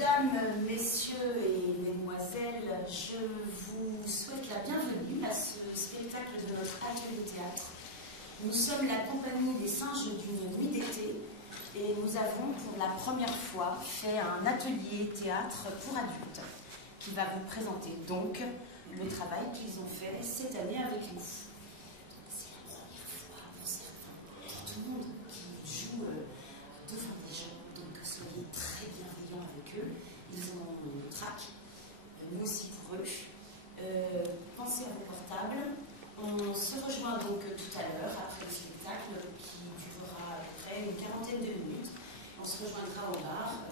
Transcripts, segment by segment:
Mesdames, messieurs et mesdemoiselles, je vous souhaite la bienvenue à ce spectacle de notre atelier théâtre. Nous sommes la compagnie des singes d'une nuit d'été et nous avons pour la première fois fait un atelier théâtre pour adultes qui va vous présenter donc le travail qu'ils ont fait cette année avec nous. C'est la première fois pour certains, pour tout le monde qui joue devant des gens, donc soyez très bienveillants avec eux. Ils ont le trac, nous aussi pour eux. Pensez à vos portables. On se rejoint donc tout à l'heure après le spectacle qui durera à peu près une quarantaine de minutes. On se rejoindra au bar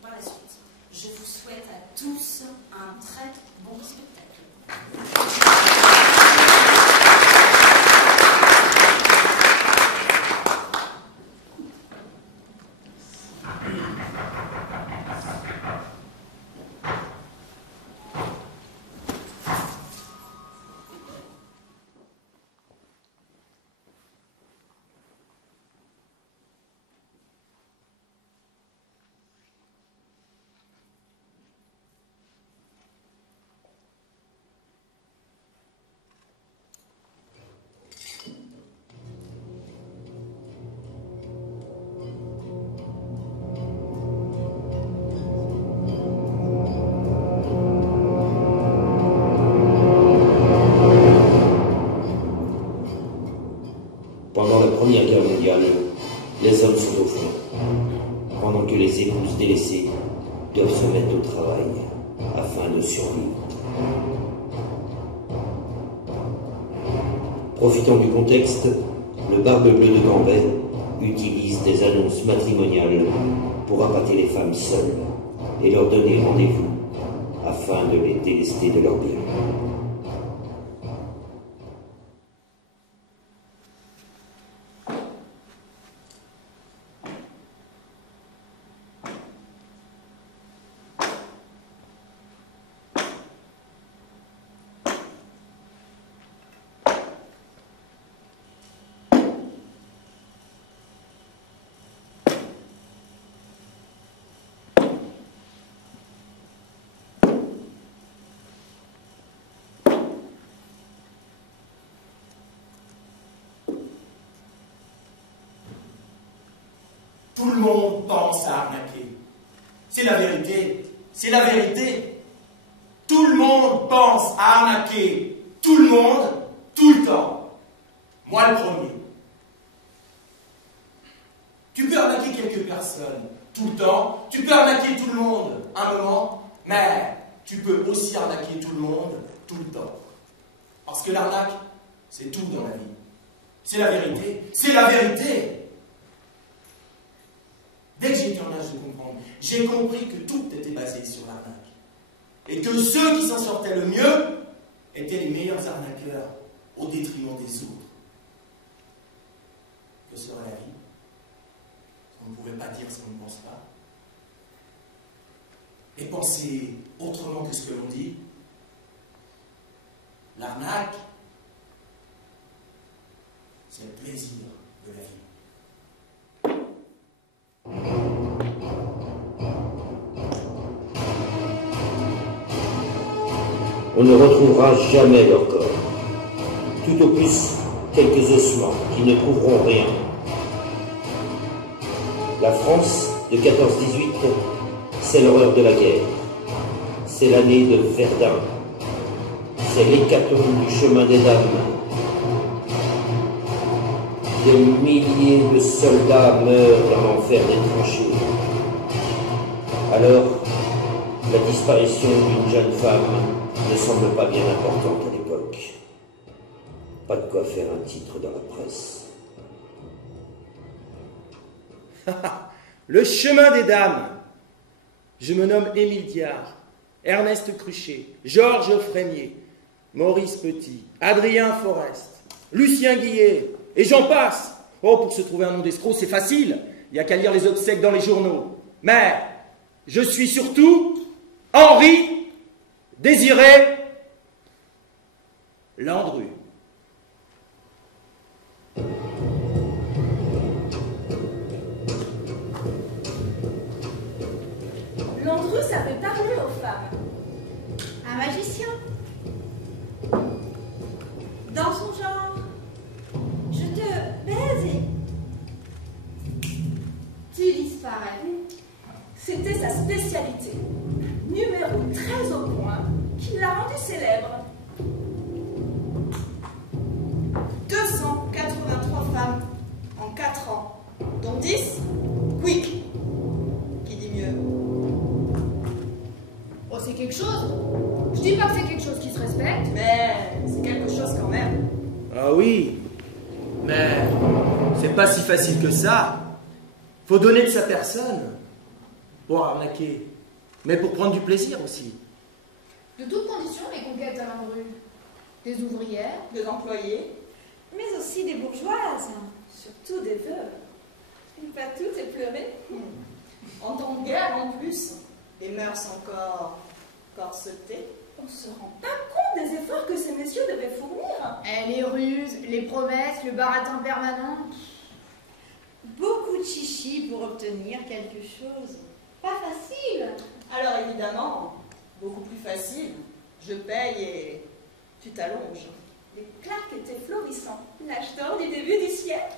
par la suite. Je vous souhaite à tous un très bon spectacle. Pendant la Première Guerre mondiale, les hommes sont au front, pendant que les épouses délaissées doivent se mettre au travail afin de survivre. Profitant du contexte, le Barbe Bleue de Cambrai utilise des annonces matrimoniales pour appâter les femmes seules et leur donner rendez-vous afin de les délester de leurs biens. Tout le monde pense à arnaquer. C'est la vérité. C'est la vérité. Tout le monde pense à arnaquer. Tout le monde, tout le temps. Moi le premier. Tu peux arnaquer quelques personnes tout le temps. Tu peux arnaquer tout le monde un moment. Mais tu peux aussi arnaquer tout le monde tout le temps. Parce que l'arnaque, c'est tout dans la vie. C'est la vérité. C'est la vérité. Dès que j'ai été en âge de comprendre, j'ai compris que tout était basé sur l'arnaque. Et que ceux qui s'en sortaient le mieux étaient les meilleurs arnaqueurs au détriment des autres. Que serait la vie? On ne pouvait pas dire ce qu'on ne pense pas. Et penser autrement que ce que l'on dit. L'arnaque, c'est le plaisir de la vie. On ne retrouvera jamais leur corps. Tout au plus, quelques ossements qui ne prouveront rien. La France de 14-18, c'est l'horreur de la guerre. C'est l'année de Verdun. C'est l'hécatombe du chemin des dames. Des milliers de soldats meurent dans l'enfer des tranchées. Alors, la disparition d'une jeune femme ne semble pas bien importante à l'époque. Pas de quoi faire un titre dans la presse. Le chemin des dames. Je me nomme Émile Diard, Ernest Cruchet, Georges Frémier, Maurice Petit, Adrien Forest, Lucien Guillet, et j'en passe. Oh, pour se trouver un nom d'escroc, c'est facile. Il n'y a qu'à lire les obsèques dans les journaux. Mais je suis surtout Henri Désiré Landru. Landru travail. C'était sa spécialité, numéro 13 au point, qui l'a rendu célèbre. 283 femmes en 4 ans, dont 10 quick. Qui dit mieux? Oh, c'est quelque chose. Je dis pas que c'est quelque chose qui se respecte. Mais c'est quelque chose quand même. Ah oui, mais c'est pas si facile que ça. Faut donner de sa personne pour arnaquer, mais pour prendre du plaisir aussi. De toutes conditions, les conquêtes à Landru. Des ouvrières, Des employés, Mais aussi des bourgeoises. Surtout des veuves. Il va tout effleurer. en temps de guerre en plus, des mœurs encore corsetées. On se rend pas compte des efforts que ces messieurs devaient fournir. les ruses, les promesses, le baratin permanent. Beaucoup de chichi pour obtenir quelque chose. Pas facile. Alors évidemment, beaucoup plus facile. Je paye et tu t'allonges. Les claques étaient florissants. L'âge d'or du début du siècle.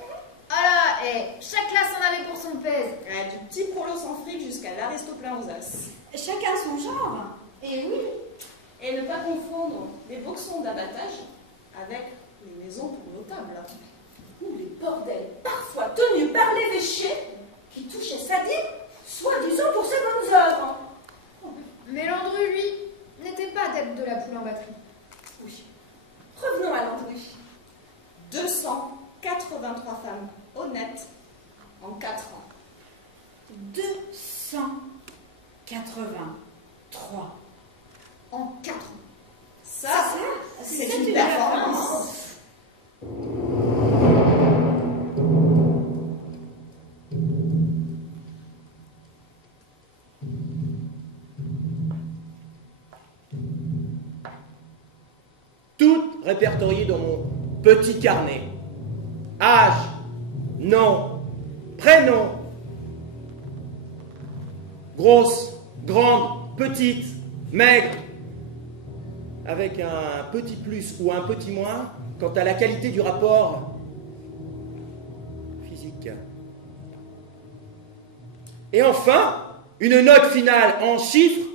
Ah là, chaque classe en avait pour son pèse. Ouais, du petit prolo sans fric jusqu'à l'aristo plein aux as. Chacun son genre. Et oui. Et ne pas confondre les boxons d'abattage avec les maisons pour notables. Ou les bordels, parfois tenus par l'évêché, qui touchaient sa dîme, soi-disant pour ses bonnes œuvres. Mais Landru, lui, n'était pas adepte de la poule en batterie. Oui. Revenons à Landru. 283 femmes honnêtes en 4 ans. 283. En 4 ans. Ça, c'est une performance. Tout répertorié dans mon petit carnet. Âge, nom, prénom. Grosse, grande, petite, maigre. Avec un petit plus ou un petit moins quant à la qualité du rapport physique. Et enfin, une note finale en chiffres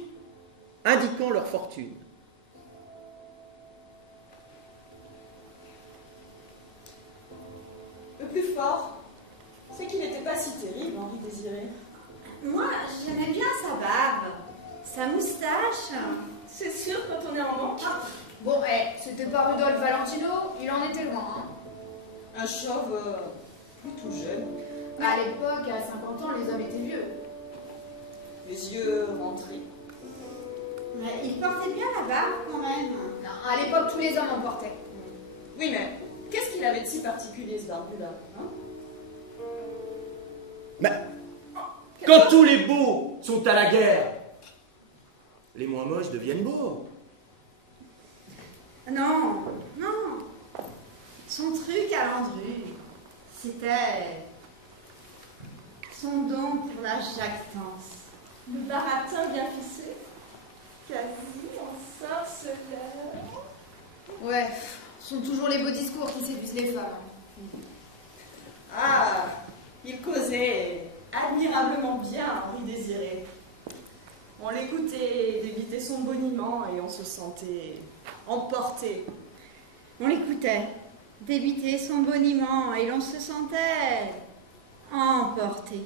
indiquant leur fortune. Le plus fort, c'est qu'il n'était pas si terrible, Henri Désiré. Moi, j'aimais bien sa barbe, sa moustache. C'est sûr quand on est en manque. Bon, c'était pas Rudolph Valentino, il en était loin, hein. Un chauve plutôt jeune, À l'époque, à 50 ans, les hommes étaient vieux. les yeux rentrés. Mais il portait bien la barbe quand même. Non, à l'époque, tous les hommes en portaient. Oui, mais qu'est-ce qu'il avait de si particulier, ce barbu-là, hein? Mais quand tous les beaux sont à la guerre, les moins moches deviennent beaux. Non, non. Son truc à Landru, c'était son don pour la jactance. Le baratin bien ficelé, quasi en sorceleur. Ouais, ce sont toujours les beaux discours qui séduisent les femmes. Ah, il causait admirablement bien, Henri Désiré. On l'écoutait débiter son boniment et on se sentait emporté. On l'écoutait débiter son boniment et l'on se sentait emporté.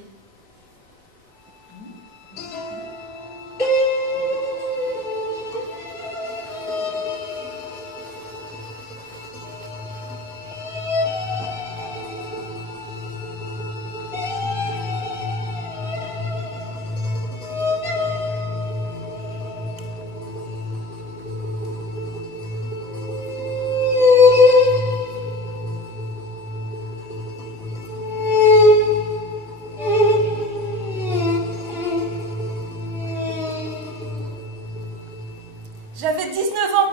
J'avais 19 ans.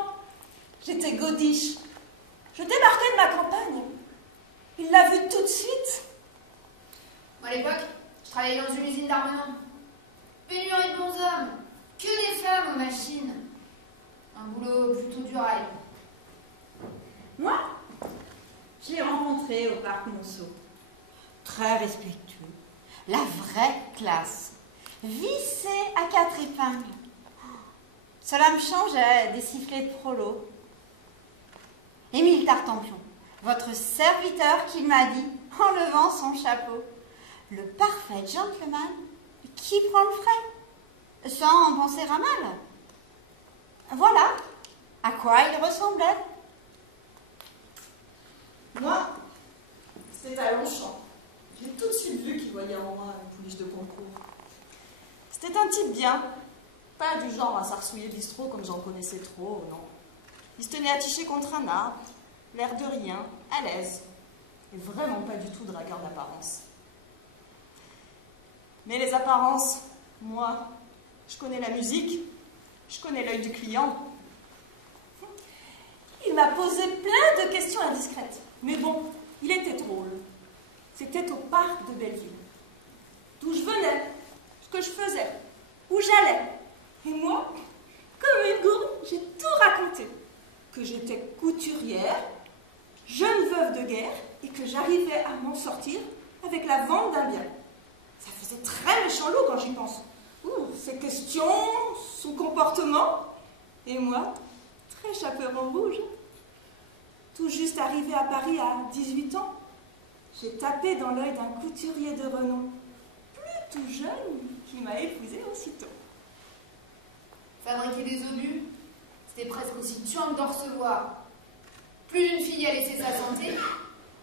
J'étais godiche. Je débarquais de ma campagne. Il l'a vu tout de suite. Moi, à l'époque, je travaillais dans une usine d'armement. Pénurie de bons hommes, que des femmes aux machines. Un boulot plutôt dur à elle. Moi, je l'ai rencontré au parc Monceau. Très respectueux, La vraie classe. Vissée à 4 épingles. Cela me changeait des sifflets de prolo. Émile Tartampion, votre serviteur qui m'a dit, en levant son chapeau, le parfait gentleman qui prend le frais, sans en penser à mal. Voilà à quoi il ressemblait. Moi, c'était à Longchamp. J'ai tout de suite vu qu'il voyait en moi une pouliche de concours. C'était un type bien, pas du genre à s'arsouiller bistrot comme j'en connaissais trop, non. Il se tenait attiché contre un arbre, l'air de rien, à l'aise, et vraiment pas du tout dragueur d'apparence. Mais les apparences, moi, je connais la musique, je connais l'œil du client. Il m'a posé plein de questions indiscrètes, mais bon, il était drôle. C'était au parc de Belleville. D'où je venais, ce que je faisais, où j'allais. Et moi, comme une gourde, j'ai tout raconté. Que j'étais couturière, jeune veuve de guerre, et que j'arrivais à m'en sortir avec la vente d'un bien. Ça faisait très méchant loup quand j'y pense. Ses questions, son comportement, et moi, très chaperon rouge. Tout juste arrivé à Paris à 18 ans, j'ai tapé dans l'œil d'un couturier de renom, plus tout jeune, qui m'a épousée aussitôt. Fabriquer des obus, c'était presque aussi tuant que d'en recevoir. Plus d'une fille a laissé sa santé,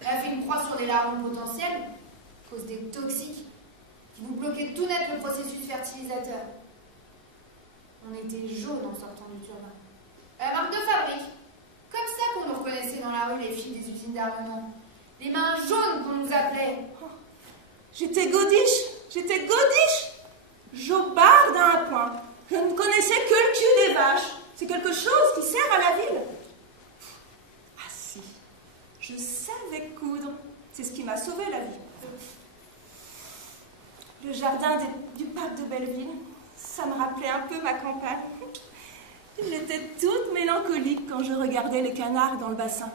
elle a fait une croix sur des larmes potentielles, à cause des toxiques, qui vous bloquaient tout net le processus fertilisateur. On était jaune en sortant du turbin. La marque de fabrique. Comme ça qu'on nous reconnaissait dans la rue, les filles des usines d'armement. Les mains jaunes qu'on nous appelait. Oh, j'étais godiche. Jobarde à un point. Je ne connaissais que le cul des vaches. C'est quelque chose qui sert à la ville. Ah si, je savais coudre. C'est ce qui m'a sauvé la vie. Le jardin du parc de Belleville, ça me rappelait un peu ma campagne. J'étais toute mélancolique quand je regardais les canards dans le bassin.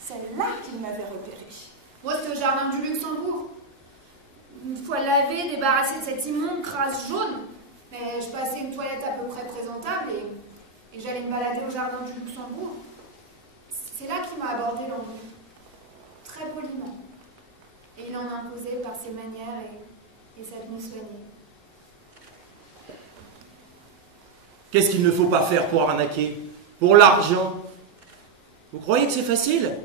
C'est là qu'il m'avait repéré. Moi, c'était au jardin du Luxembourg. Une fois lavé, débarrassée de cette immonde crasse jaune, mais je passais une toilette à peu près présentable et j'allais me balader au jardin du Luxembourg. C'est là qu'il m'a abordé l'ennui, très poliment. Et il en imposait par ses manières et sa tenue soignée. Qu'est-ce qu'il ne faut pas faire pour arnaquer? Pour l'argent? Vous croyez que c'est facile?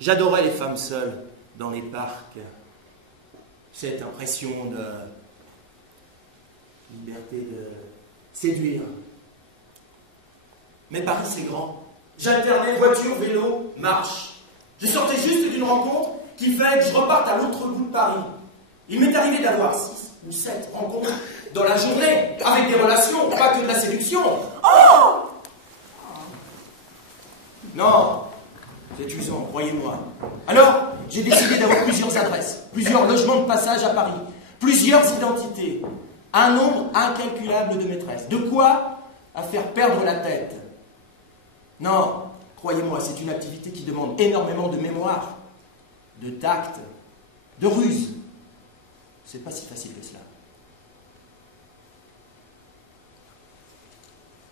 J'adorais les femmes seules dans les parcs. Cette impression de liberté de séduire. Mais Paris, c'est grand. J'alternais voiture, vélo, marche. Je sortais juste d'une rencontre qui fait que je reparte à l'autre bout de Paris. Il m'est arrivé d'avoir 6 ou 7 rencontres dans la journée, avec des relations, pas que de la séduction. Oh! Non, c'est usant, croyez-moi. Alors, j'ai décidé d'avoir plusieurs adresses, plusieurs logements de passage à Paris, plusieurs identités, un nombre incalculable de maîtresses. De quoi à faire perdre la tête. Non, croyez-moi, c'est une activité qui demande énormément de mémoire, de tact, de ruse. C'est pas si facile que cela.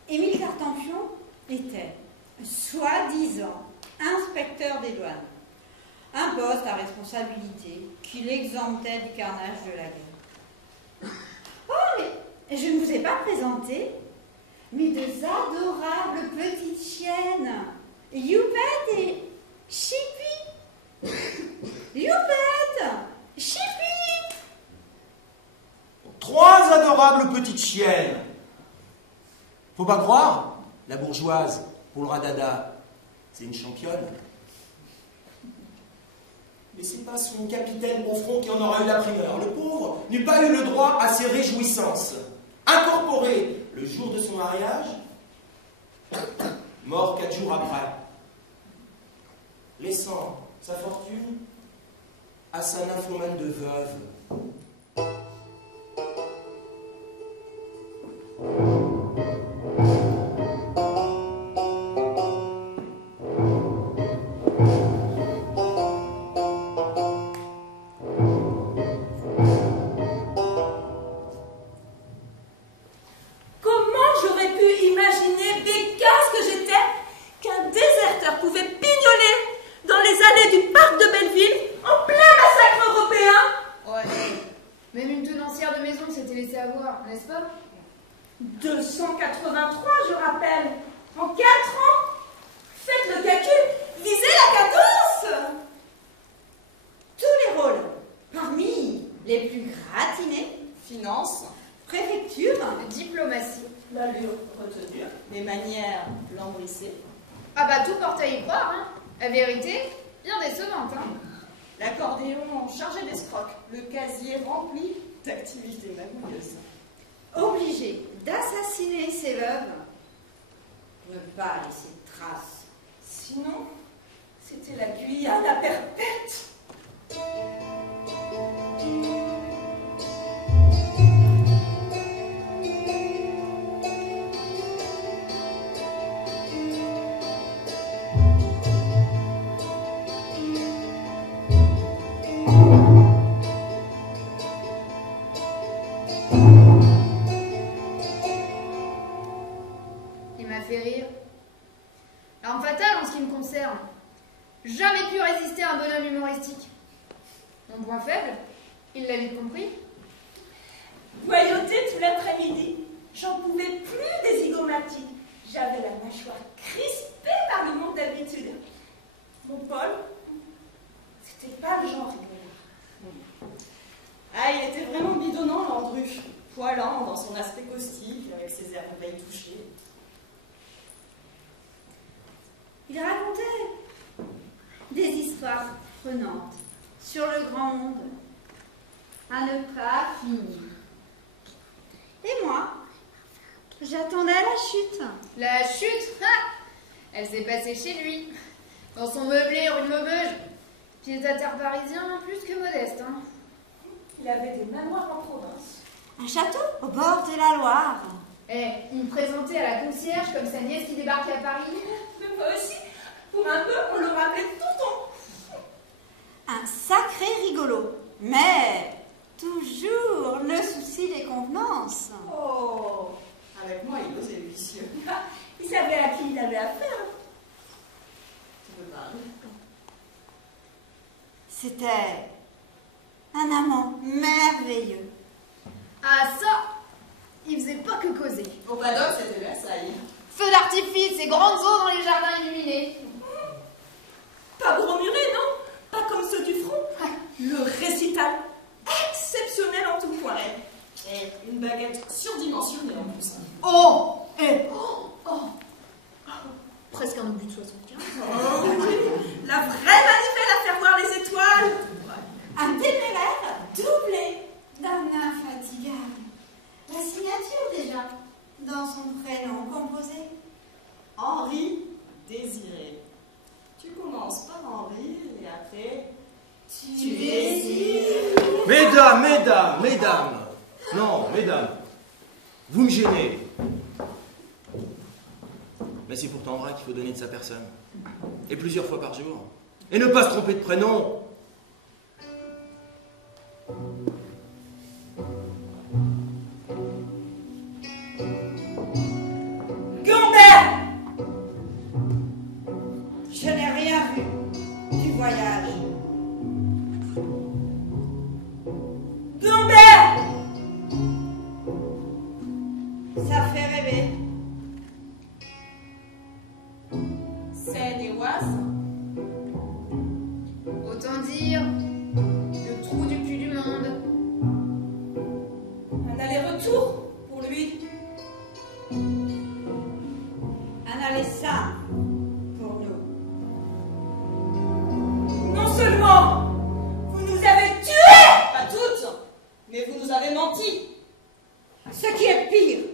Émile Tartampion était, soi-disant, inspecteur des douanes. Un poste à responsabilité qui l'exemptait du carnage de la guerre. Oh, mais je ne vous ai pas présenté mes deux adorables petites chiennes, Youpette et Chippy. Youpette, Chippy. 3 adorables petites chiennes. Faut pas croire, la bourgeoise, pour le radada, c'est une championne. Mais c'est pas son capitaine au front qui en aura eu la primeur. Le pauvre n'eut pas eu le droit à ses réjouissances. Incorporé le jour de son mariage, mort 4 jours après, laissant sa fortune à sa nymphomane de veuve. 1983, je rappelle. En 4 ans. Faites le calcul. Visez la cadence. Tous les rôles, parmi les plus gratinés, Finance, préfecture, Diplomatie. l'allure retenue, les manières lambrissées, Ah bah tout porte à y croire, hein. La vérité, bien décevante, hein. l'accordéon chargé d'escrocs, le casier rempli d'activités magouilleuses. obligé d'assassiner ses veuves pour ne pas laisser de traces. Sinon, c'était la Guyane à perpète. Il m'a fait rire. L'arme fatale en ce qui me concerne. Jamais pu résister à un bonhomme humoristique. Mon point faible, il l'a vite compris. Voyauté tout l'après-midi. J'en pouvais plus des zygomatiques. J'avais la mâchoire crispée par le manque d'habitude. Mon Paul, c'était pas le genre rigolard. Ah, il était vraiment bidonnant, Landru. Poilant dans son aspect caustique, avec ses airs de veille touchés. Il racontait des histoires prenantes sur le grand monde, à ne pas finir. Et moi, j'attendais la chute. La chute, ah, elle s'est passée chez lui, dans son meublé rue de Maubeuge. Pied-à-terre parisien plus que modeste, hein. Il avait des manoirs en province. Un château au bord de la Loire. Eh, il me présentait à la concierge comme sa nièce qui débarquait à Paris. Mais moi aussi, pour un peu, on le rappelait tonton. Un sacré rigolo, mais toujours le souci des convenances. Oh, avec moi, il osait le vicieux. Il savait à qui il avait affaire. Tu veux parler? C'était un amant merveilleux. Ah ça, il faisait pas que causer. Au paddock, c'était Versailles. Feu d'artifice et grandes eaux dans les jardins illuminés. Pas gros muré, non? Pas comme ceux du front. Le récital exceptionnel en tout point. Et une baguette surdimensionnée en plus. Oh, presque un obus de 75. Oh oui, la vraie manivelle à faire voir les étoiles. Un téméraire doublé d'un infatigable. La signature déjà, dans son prénom composé. Henri Désiré. Tu commences par Henri et après... Tu désires. Mesdames. Non, mesdames. Vous me gênez. Mais c'est pourtant vrai qu'il faut donner de sa personne. Et plusieurs fois par jour. Et ne pas se tromper de prénom. Gambert! Je n'ai rien vu du voyage. Gambert! Ça fait rêver. Seine-et-Oise. Autant dire le trou du cul du monde. Un aller-retour pour lui. Un aller simple pour nous. Non seulement vous nous avez tués, pas toutes, mais vous nous avez menti. Ce qui est pire.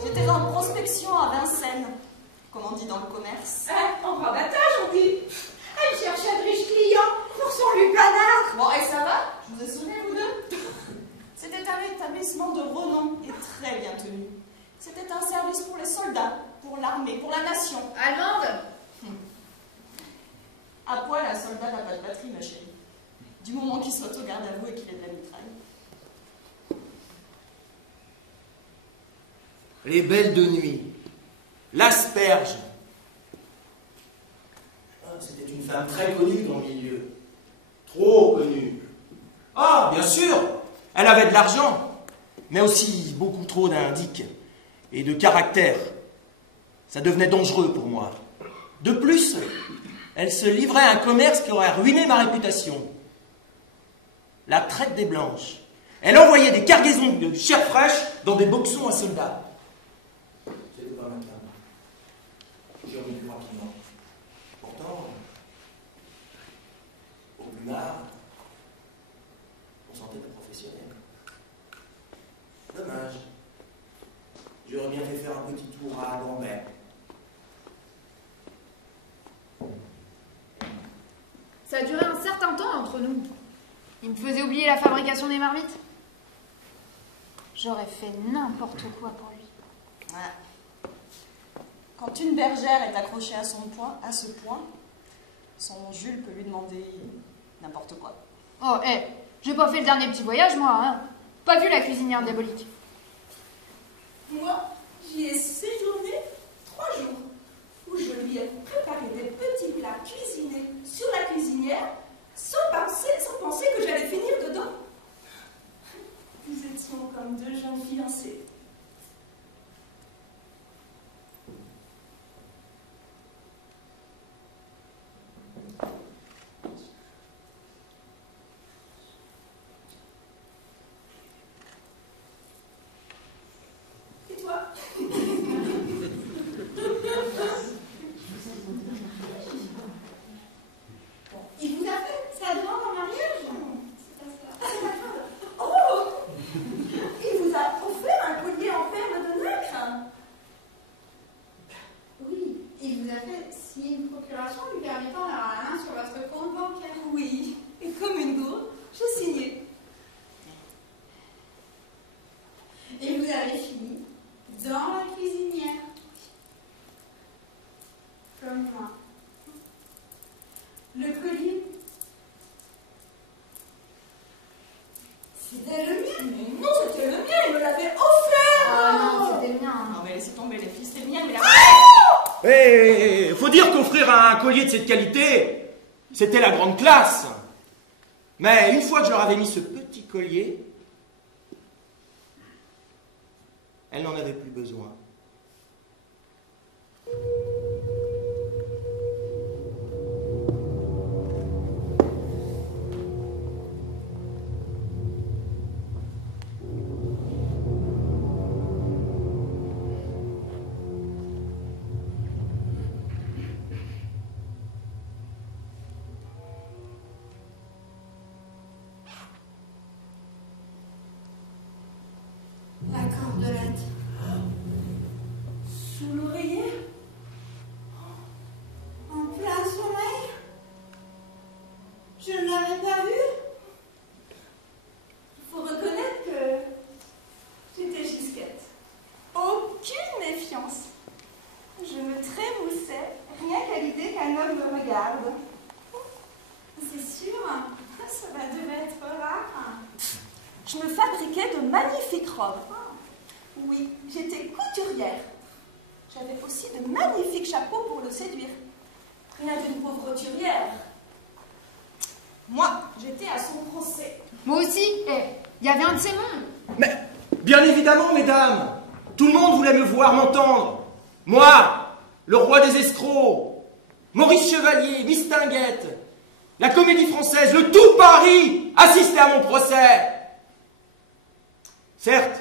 J'étais en prospection à Vincennes, comme on dit dans le commerce. En rabattage, on dit. Elle cherchait de riches clients pour son lupanard. Bon, et ça va? Je vous ai sonné, vous deux? C'était un établissement de renom et très bien tenu. C'était un service pour les soldats, pour l'armée, pour la nation. Allemande? À poil, un soldat n'a pas de batterie, ma chérie. du moment qu'il soit au garde à vous et qu'il ait de la mitraille. Les belles de nuit, l'asperge. C'était une femme très connue dans le milieu. Trop connue. Ah, bien sûr, elle avait de l'argent, mais aussi beaucoup trop d'indices et de caractère. Ça devenait dangereux pour moi. De plus, elle se livrait à un commerce qui aurait ruiné ma réputation. La traite des blanches. Elle envoyait des cargaisons de chair fraîche dans des boxons à soldats. C'était pas ma cam. J'ai remis plus rapidement. Pourtant, au plumard, on sentait de professionnels. Dommage. J'aurais bien fait faire un petit tour à Gambert. Ça a duré un certain temps entre nous. Il me faisait oublier la fabrication des marmites. J'aurais fait n'importe quoi pour lui. Ouais. Quand une bergère est accrochée à ce point, son Jules peut lui demander n'importe quoi. Oh, j'ai pas fait le dernier petit voyage, moi, hein. Pas vu la cuisinière diabolique. Moi, j'y ai séjourné 3 jours, où je lui ai préparé des petits plats cuisinés sur la cuisinière, sans penser que j'allais finir dedans. Nous étions comme 2 jeunes fiancés. Et toi? Il vous a fait sa demande en mariage? Oh! Il vous a offert un collier en perles de nacre? Oui, il vous a fait signer une procuration lui permettant d'avoir la main sur votre compte bancaire. Oui, et comme une gourde, j'ai signé. Et vous avez fini dans la cuisinière. Comme moi. Le collier, c'était le mien. Mais non, c'était le mien, il me l'avait offert! Ah non, c'était le mien. Non mais laissez tomber les filles, c'est le mien, mais la... Faut dire qu'offrir un collier de cette qualité, c'était la grande classe. Mais une fois que je leur avais mis ce petit collier, elle n'en avait plus besoin. La cordelette. Sous l'oreiller? En plein sommeil. Je ne l'avais pas vu. Il faut reconnaître que j'étais Gisquette. Aucune méfiance. Je me trémoussais rien qu'à l'idée qu'un homme me regarde. C'est sûr, cela devait être rare. Je me fabriquais de magnifiques robes. Oui, j'étais couturière. J'avais aussi de magnifiques chapeaux pour le séduire. Rien d'une pauvre roturière. Moi, j'étais à son procès. Moi aussi, il y avait un de ces mondes. Mais, bien évidemment, mesdames, tout le monde voulait me voir m'entendre. Moi, le roi des escrocs, Maurice Chevalier, Mistinguette, la Comédie Française, le tout Paris assistait à mon procès. Certes,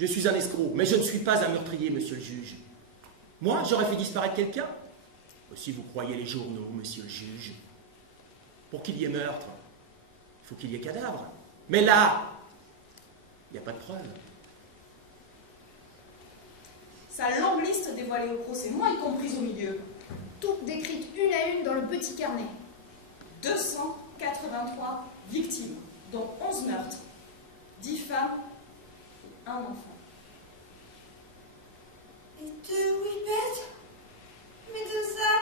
je suis un escroc, mais je ne suis pas un meurtrier, monsieur le juge. Moi, j'aurais fait disparaître quelqu'un. Si vous croyez les journaux, monsieur le juge. Pour qu'il y ait meurtre, il faut qu'il y ait cadavre. Mais là, il n'y a pas de preuve. Sa longue liste dévoilée au procès, moi y compris au milieu. Toutes décrites une à une dans le petit carnet. 283 victimes, dont 11 meurtres, 10 femmes et 1 enfant. Et 2 whippets? Mais de ça,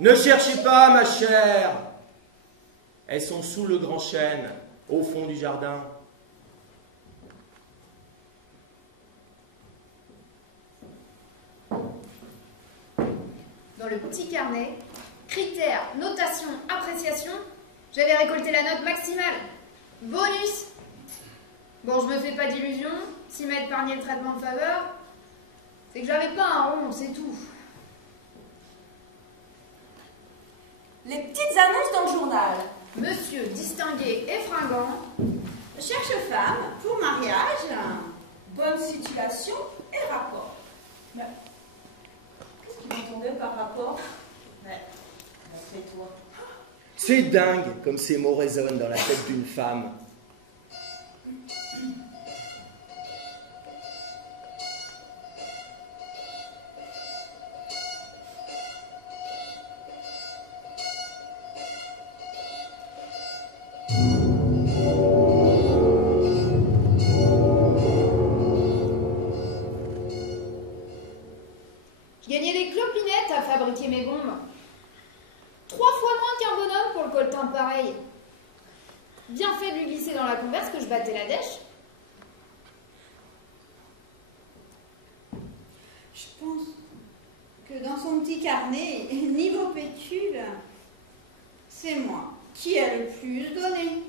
Ne cherchez pas, ma chère. Elles sont sous le grand chêne, au fond du jardin. Dans le petit carnet, critères, notation, appréciation, j'avais récolté la note maximale. Bonus. Bon, je me fais pas d'illusions, s'il m'a épargné le traitement de faveur, c'est que j'avais pas un rond, c'est tout. Les petites annonces dans le journal. Monsieur distingué et fringant Cherche femme pour mariage. Bonne situation et rapport. Mais qu'est-ce qu'il entendait par rapport? Mais fais-toi. C'est dingue comme ces mots résonnent dans la tête d'une femme. Je gagnais des clopinettes à fabriquer mes bombes. 3 fois moins qu'un bonhomme pour le coltin pareil. Bien fait de lui glisser dans la converse que je battais la dèche. Je pense que dans son petit carnet, niveau pécule, c'est moi qui ai le plus donné.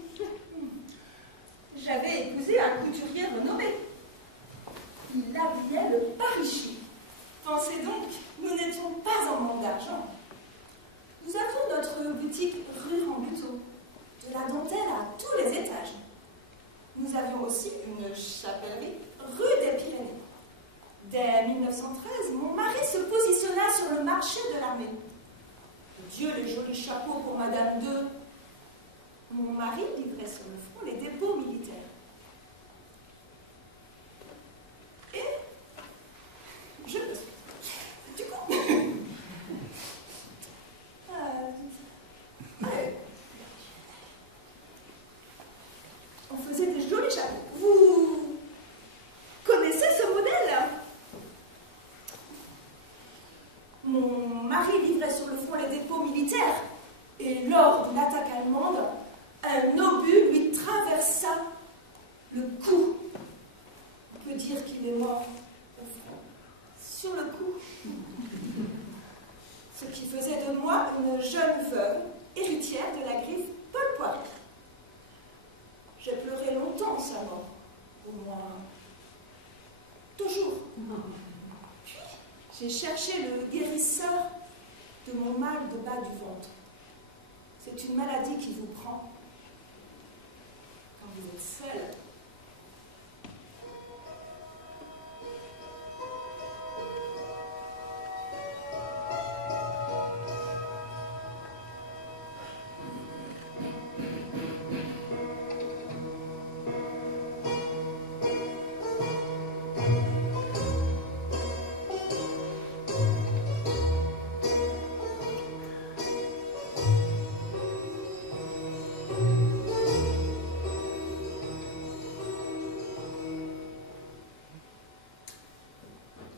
J'avais épousé un couturier renommé. Il habillait le Parichi. Pensez donc, nous n'étions pas en manque d'argent. Nous avions notre boutique rue Rambuteau, de la dentelle à tous les étages. Nous avions aussi une chapellerie rue des Pyrénées. Dès 1913, mon mari se positionna sur le marché de l'armée. Dieu les jolis chapeaux pour Madame II. Mon mari livrait sur le front les dépôts militaires. Et je du coup, on faisait des jolis chapeaux. Vous connaissez ce modèle? Mon mari livrait sur le front les dépôts militaires et lors d'une attaque allemande, un obus lui traversa le cou. On peut dire qu'il est mort sur le coup. Ce qui faisait de moi une jeune veuve, héritière de la griffe Paul Poiret. J'ai pleuré longtemps sa mort, au moins 2 jours. Puis, j'ai cherché le guérisseur de mon mal de bas du ventre. C'est une maladie qui vous prend quand vous êtes seul.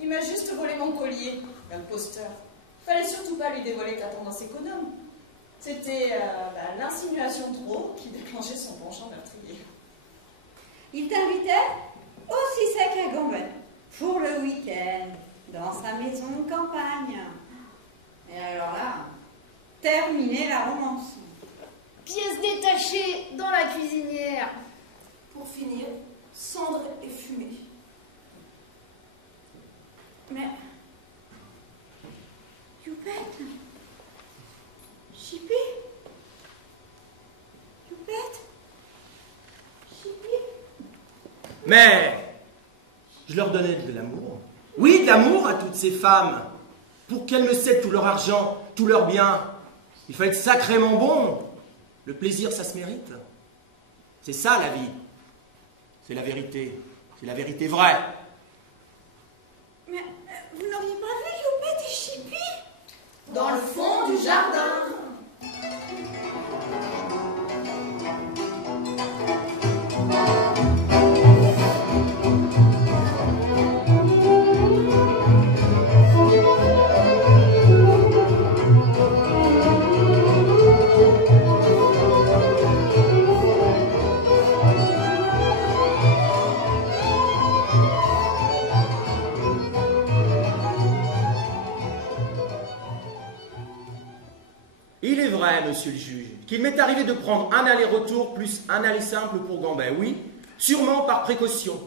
Il m'a juste volé mon collier, l'imposteur. Fallait surtout pas lui dévoiler ta tendance économe. C'était l'insinuation de trop qui déclenchait son penchant meurtrier. Il t'invitait aussi sec à Gambette pour le week-end dans sa maison de campagne. Et alors là, terminer la romance. Pièces détachées dans la cuisinière. Pour finir, cendre et fumée. Mais, Youpette, Chippy, Youpette, Chippy. Mais je leur donnais de l'amour. Oui, de l'amour à toutes ces femmes. Pour qu'elles me cèdent tout leur argent, tout leur bien. Il faut être sacrément bon. Le plaisir, ça se mérite. C'est ça la vie. C'est la vérité. C'est la vérité vraie. Mais vous n'auriez pas vu Youpette et Chippy Dans le fond du jardin. vrai, monsieur le juge, qu'il m'est arrivé de prendre un aller-retour plus un aller simple pour Gambais, oui, sûrement par précaution.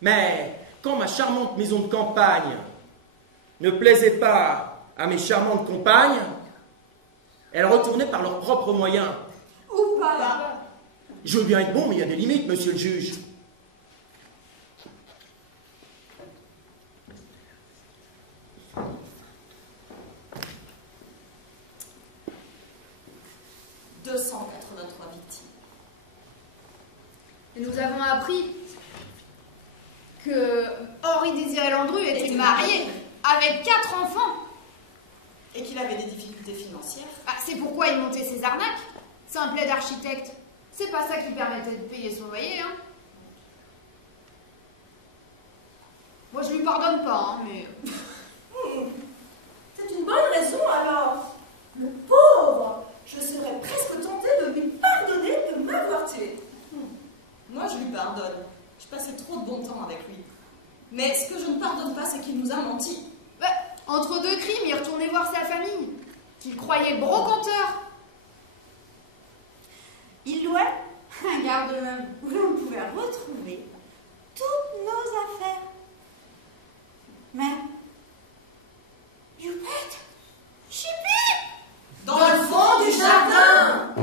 Mais quand ma charmante maison de campagne ne plaisait pas à mes charmantes compagnes, elles retournaient par leurs propres moyens. Ou pas. Je veux bien être bon, mais il y a des limites, monsieur le juge. « 283 victimes. Et nous avons appris que Henri-Désiré Landru était marié avec 4 enfants. Et qu'il avait des difficultés financières. Ah, c'est pourquoi il montait ses arnaques. C'est un plaid d'architecte. C'est pas ça qui permettait de payer son loyer, hein. Moi, je lui pardonne pas, hein, mais... C'est une bonne raison alors. Le pauvre, je serais presque tentée de lui pardonner de m'avoir tué. Moi, je lui pardonne. Je passais trop de bon temps avec lui. Mais ce que je ne pardonne pas, c'est qu'il nous a menti. Bah, entre 2 crimes, il retournait voir sa famille, qu'il croyait brocanteur. Il louait un garde-meuble où l'on pouvait retrouver toutes nos affaires. Mais, Youpette, Chipi, Dans le fond du jardin.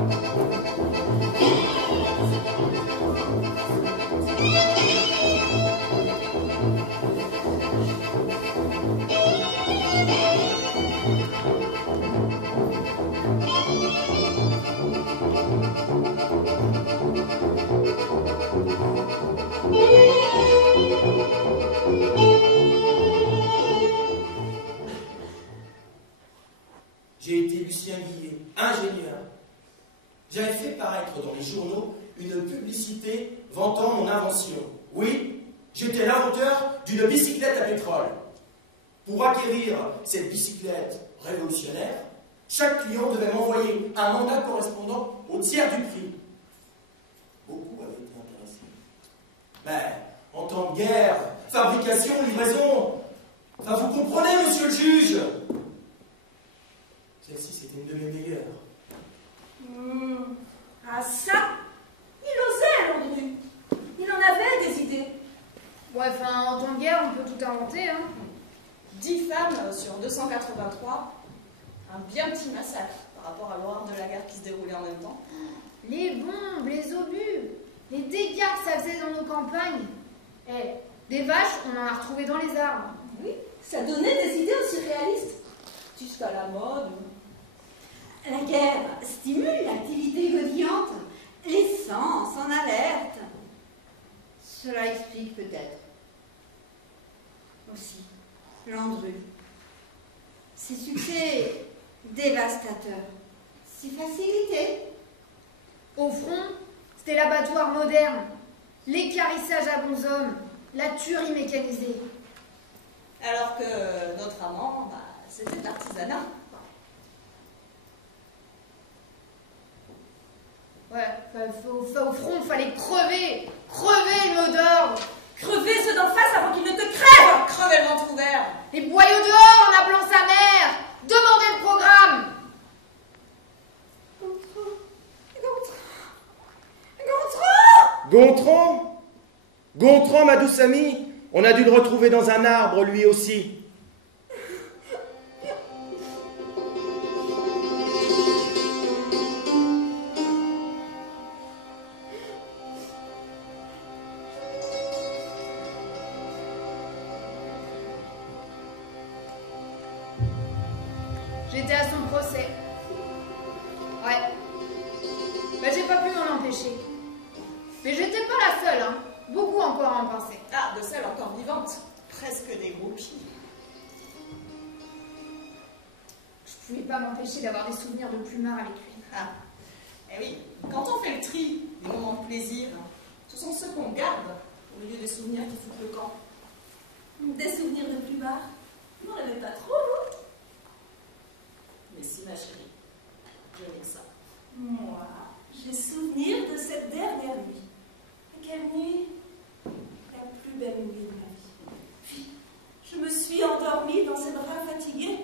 J'ai été Lucien Guillet, ingénieur. J'avais fait paraître dans les journaux une publicité vantant mon invention. Oui, j'étais l'inventeur d'une bicyclette à pétrole. Pour acquérir cette bicyclette révolutionnaire, chaque client devait m'envoyer un mandat correspondant au tiers du prix. Beaucoup avaient été intéressés. Mais en temps de guerre, fabrication, livraison, enfin vous comprenez, monsieur le juge. Celle-ci, c'était une de mes meilleures. Ah ça, il osait, Landru. Il en avait des idées. Ouais, enfin, en temps de guerre, on peut tout inventer, hein. 10 femmes sur 283. Un bien petit massacre par rapport à l'horreur de la guerre qui se déroulait en même temps. Les bombes, les obus, les dégâts que ça faisait dans nos campagnes. Eh, des vaches, on en a retrouvé dans les arbres. Oui, ça donnait des idées aussi réalistes. Juste à la mode. La guerre stimule l'activité godillante, les sens en alerte. Cela explique peut-être aussi Landru. Ses succès dévastateurs, ses facilités. Au front, c'était l'abattoir moderne, l'éclairissage à bons hommes, la tuerie mécanisée. Alors que notre amant, bah, c'était de l'artisanat. Ouais, au front, fallait crever le mot d'ordre. Crever ceux d'en face avant qu'ils ne te crèvent. Crever le ventre ouvert. Les boyaux dehors en appelant sa mère. Demandez le programme. Gontran, Gontran, ma douce amie, on a dû le retrouver dans un arbre, lui aussi. J'étais à son procès. Ouais. Bah, j'ai pas pu m'en empêcher. Mais j'étais pas la seule, hein. Beaucoup encore en pensaient. Ah, de celles encore vivantes. Presque des groupies. Je pouvais pas m'empêcher d'avoir des souvenirs de plumard avec lui. Ah, eh oui, quand on fait le tri des moments de plaisir, ce sont ceux qu'on garde au milieu des souvenirs qui foutent le camp. Des souvenirs de plumard. Vous n'en avez pas trop, non? Mais si, ma chérie, je n'ai que ça. Moi, j'ai souvenir de cette dernière nuit. Et quelle nuit? La plus belle nuit de ma vie. Puis, je me suis endormie dans ses bras fatigués.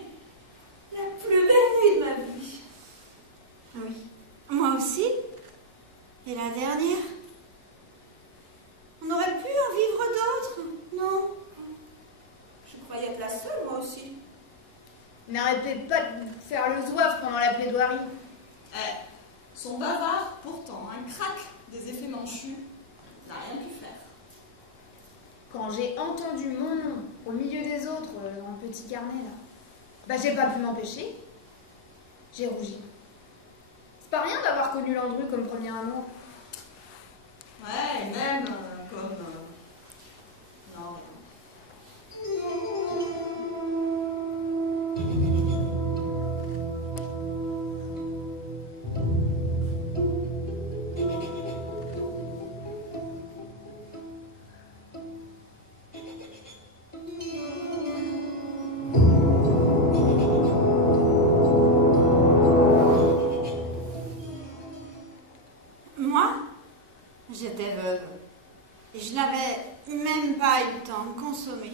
La plus belle nuit de ma vie. Oui, moi aussi. N'arrêtez pas de faire le zouave pendant la plaidoirie. Son bavard, pourtant, un crack des effets manchus, n'a rien pu faire. Quand j'ai entendu mon nom au milieu des autres dans le petit carnet là, bah j'ai pas pu m'empêcher. J'ai rougi. C'est pas rien d'avoir connu Landru comme premier amour. Ouais, et même comme... non, rien. Moi, j'étais veuve. Et je n'avais même pas eu le temps de consommer.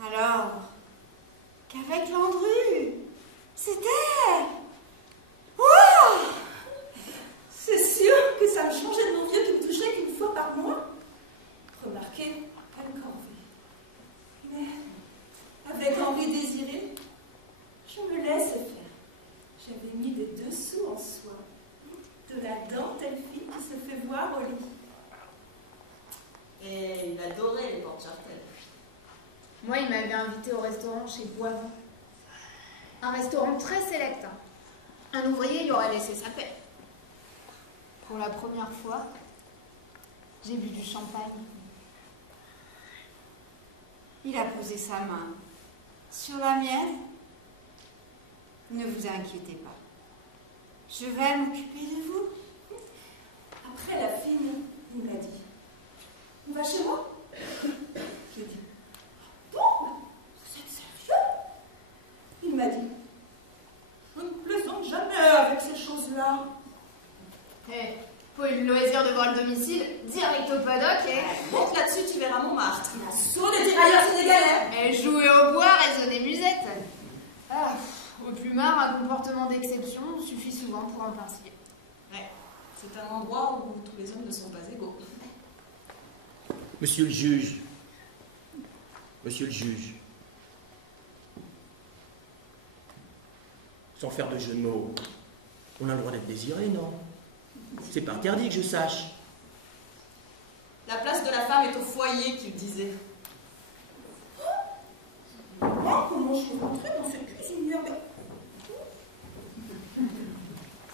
Alors, qu'avec Landru, c'était... Wouah! C'est sûr que ça me changeait de mon vieux qui me touchait qu'une fois par mois. Remarquez, comme corvée. Mais avec Henri Désiré, je me laisse faire. J'avais mis des dessous en soie. De la dentelle fine qui se fait voir au lit. Et il adorait les porte-chartelles. Moi, il m'avait invité au restaurant chez Boivin. Un restaurant très sélect. Un ouvrier lui aurait laissé sa paix. Pour la première fois, j'ai bu du champagne. Il a posé sa main sur la mienne. Ne vous inquiétez pas. Je vais m'occuper de vous. Après la fine, il m'a dit, on va chez moi? J'ai dit, bon, vous êtes sérieux? Il m'a dit, je ne plaisante jamais avec ces choses-là. Pour eu le loisir de voir le domicile, direct au paddock et... Monte là-dessus, tu verras Montmartre. L'assaut des tirailleurs sénégalais. Et jouer au bois, raisonner musette. Au plumard, un comportement d'exception suffit souvent pour un princier. Ouais, c'est un endroit où tous les hommes ne sont pas égaux. Monsieur le juge. Monsieur le juge. Sans faire de jeu de mots, on a le droit d'être désiré, non? C'est pas interdit que je sache. La place de la femme est au foyer, tu le disais. Moi, comment je suis rentrée dans cette cuisinière?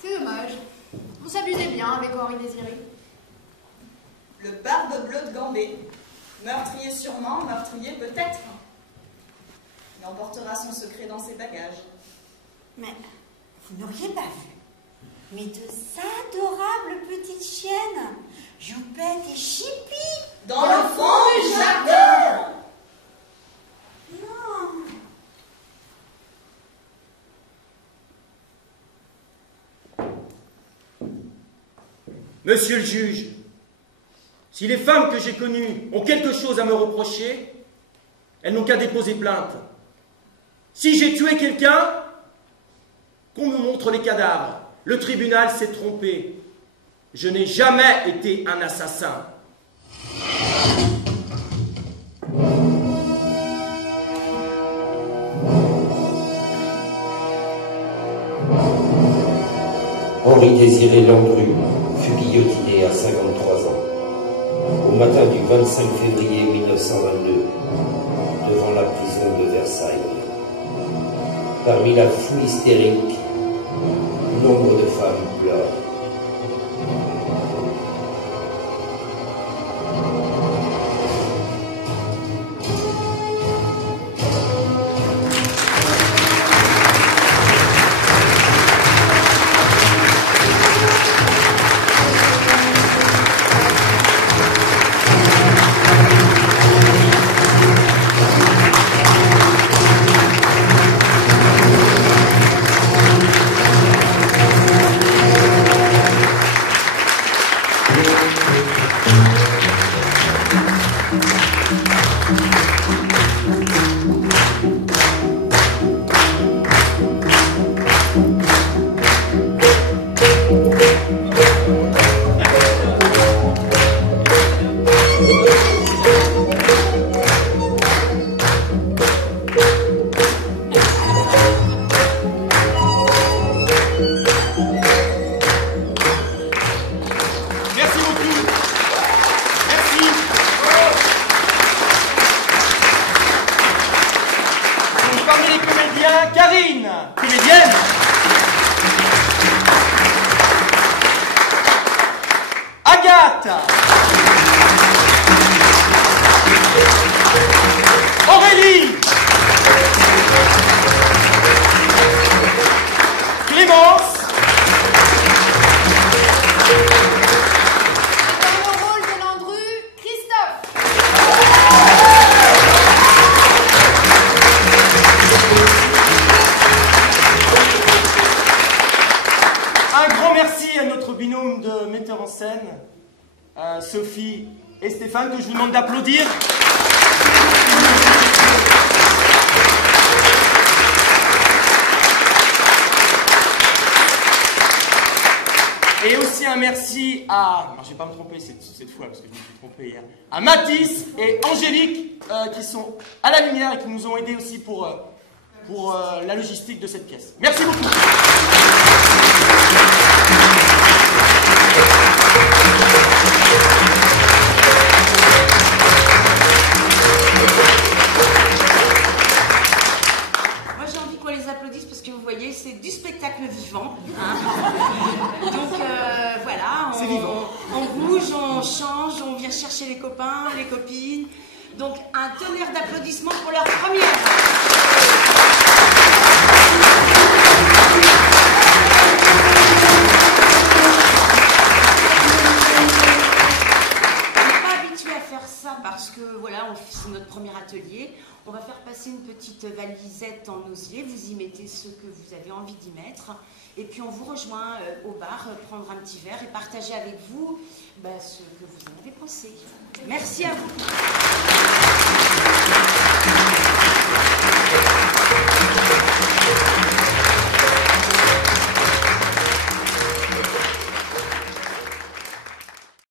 C'est dommage. On s'abusait bien avec Henri Désiré. Le barbe bleue de Gambé. Meurtrier sûrement, meurtrier peut-être. Il emportera son secret dans ses bagages. Mais vous n'auriez pas vu. Mais de adorables petites chiennes, Joupette et Chippy, Dans le fond du jardin. Non. Monsieur le juge, si les femmes que j'ai connues ont quelque chose à me reprocher, elles n'ont qu'à déposer plainte. Si j'ai tué quelqu'un, qu'on me montre les cadavres. Le tribunal s'est trompé. Je n'ai jamais été un assassin. Henri Désiré Landru fut guillotiné à 53 ans, au matin du 25 février 1922, devant la prison de Versailles. Parmi la foule hystérique, nombre de femmes pleurent. parmi les comédiens, Karine, comédienne. Agathe. Aurélie. Clémence. Dans le rôle de Landru, Christophe. Un grand merci à notre binôme de metteurs en scène, Sophie et Stéphane, que je vous demande d'applaudir. Et aussi un merci à, alors je vais pas me tromper cette fois parce que je me suis trompé hier, à Mathis et Angélique qui sont à la lumière et qui nous ont aidés aussi pour la logistique de cette pièce. Merci beaucoup. Moi j'ai envie qu'on les applaudisse parce que vous voyez, c'est du spectacle vivant. Hein. Donc voilà, on bouge, on change, on vient chercher les copains, les copines. Donc un tonnerre d'applaudissements pour leur première. Parce que voilà, c'est notre premier atelier. On va faire passer une petite valisette en osier. Vous y mettez ce que vous avez envie d'y mettre. Et puis on vous rejoint au bar, prendre un petit verre et partager avec vous ce que vous en avez pensé. Merci à vous.